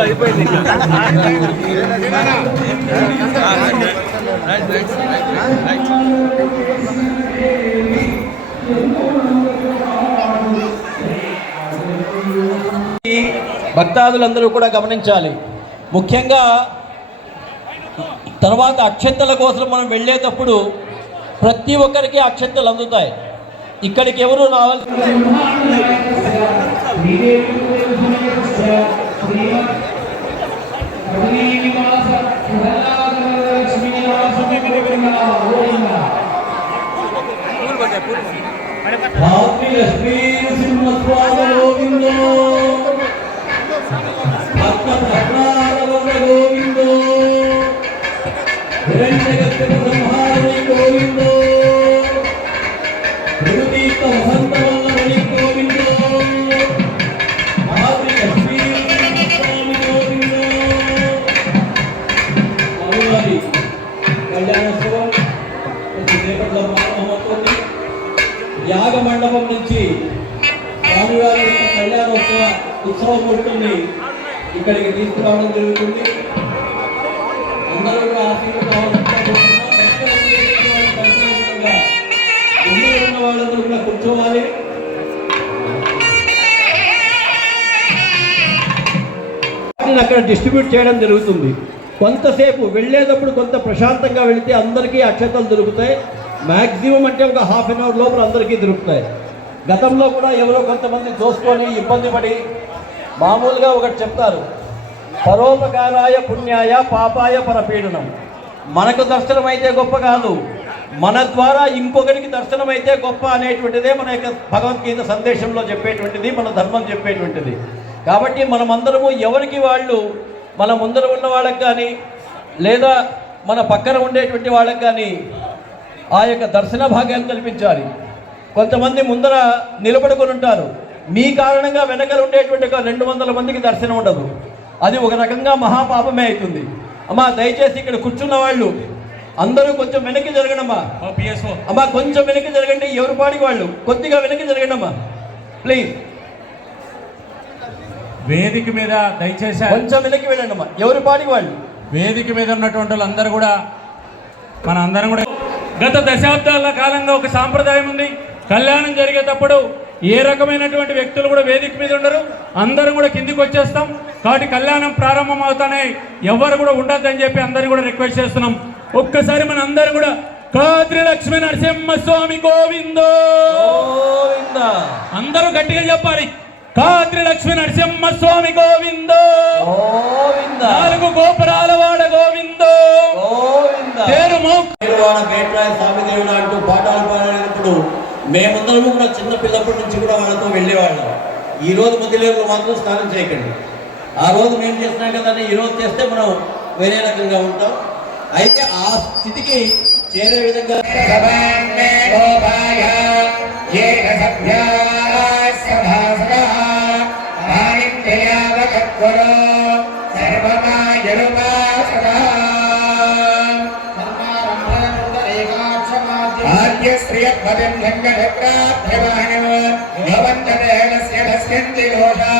అయిపోయింది right right right right భక్తాదులందరూ కూడా గమనించాలి. ముఖ్యంగా తర్వాత అక్షంతల కోసం మనం వెళ్ళేటప్పుడు ప్రతి ఒక్కరికి అక్షంతలు అందుతాయి. ఇక్కడికి ఎవరు రావాలి? యాగ మండపం నుంచి స్వామివారి కళ్యాణోత్సవ ఉత్సవ మూర్తుల్ని ఇక్కడికి తీసుకురావడం జరుగుతుంది. అందరూ కూడా ఉన్న వాళ్ళందరూ కూడా కూర్చోవాలి. అక్కడ డిస్ట్రిబ్యూట్ చేయడం జరుగుతుంది. కొంతసేపు వెళ్ళేటప్పుడు కొంత ప్రశాంతంగా వెళితే అందరికీ అక్షతలు దొరుకుతాయి. మ్యాక్సిమం అంటే ఒక హాఫ్ అన్ అవర్ లోపల అందరికీ దొరుకుతాయి. గతంలో కూడా ఎవరో కొంతమంది దోసుకొని ఇబ్బంది పడి మామూలుగా ఒకటి చెప్తారు. పరోపకారాయ పుణ్యాయ పాపాయ పరపీడనం. మనకు దర్శనం అయితే గొప్ప కాదు. మన ద్వారా ఇంకొకరికి దర్శనం అయితే గొప్ప అనేటువంటిదే మన యొక్క భగవద్గీత సందేశంలో చెప్పేటువంటిది మన ధర్మం చెప్పేటువంటిది. కాబట్టి మనమందరము ఎవరికి వాళ్ళు మన ముందర ఉన్న వాళ్ళకి కానీ లేదా మన పక్కన ఉండేటువంటి వాళ్ళకి కానీ ఆ యొక్క దర్శన భాగ్యాన్ని కల్పించాలి. కొంతమంది ముందర నిలబడుకొని ఉంటారు. మీ కారణంగా వెనకలు ఉండేటువంటి ఒక రెండు వందల మందికి దర్శనం ఉండదు. అది ఒక రకంగా మహాపాపమే అవుతుంది. అమ్మా దయచేసి ఇక్కడ కూర్చున్న వాళ్ళు అందరూ కొంచెం వెనక్కి జరగడమ్మా అమ్మా. కొంచెం వెనక్కి జరగండి ఎవరి పాడికి వాళ్ళు కొద్దిగా వెనక్కి జరగండి అమ్మా. ప్లీజ్ వేదిక మీద దయచేసి కొంచెం వెనక్కి వెళ్ళండి అమ్మా ఎవరి పాడికి వాళ్ళు. వేదిక మీద ఉన్నటువంటి వాళ్ళందరూ కూడా మన అందరం కూడా గత దశాబ్దాల కాలంగా ఒక సాంప్రదాయం ఉంది. కళ్యాణం జరిగేటప్పుడు ఏ రకమైనటువంటి వ్యక్తులు కూడా వేదిక మీద ఉండరు. అందరం కూడా కిందికి వచ్చేస్తాం. కాబట్టి కళ్యాణం ప్రారంభం అవుతానే ఎవరు కూడా ఉండొద్దని చెప్పి అందరిని కూడా రిక్వెస్ట్ చేస్తున్నాం. ఒక్కసారి మన అందరం కూడా కాద్రి లక్ష్మీ నరసింహ స్వామి గోవిందో. గోవిందా. అందరూ గట్టిగా చెప్పాలి. కాద్రి లక్ష్మీ నరసింహ స్వామి గోవిందో. గోవిందా. నాలుగు గోపురాల వాడ గోవిందో. గోవిందా. పేరు మౌ పేరువాడ బేట్రాయ స్వామిదేవుడు అంటూ పాఠాలు మేమందరము కూడా చిన్న పిల్లప్పటి నుంచి కూడా వాళ్ళతో వెళ్ళేవాళ్ళం. ఈ రోజు ముద్దులేరులో మాత్రం స్నానం చేయకండి. ఆ రోజు మేము చేస్తున్నాం కదండి ఈ రోజు చేస్తే మనం వేరే రకంగా ఉంటాం. అయితే ఆ స్థితికి చేరే విధంగా శ్రియద్భ్యంగభ్రాభ్యమాణో భవంతదేణ భస్యంతి దోషా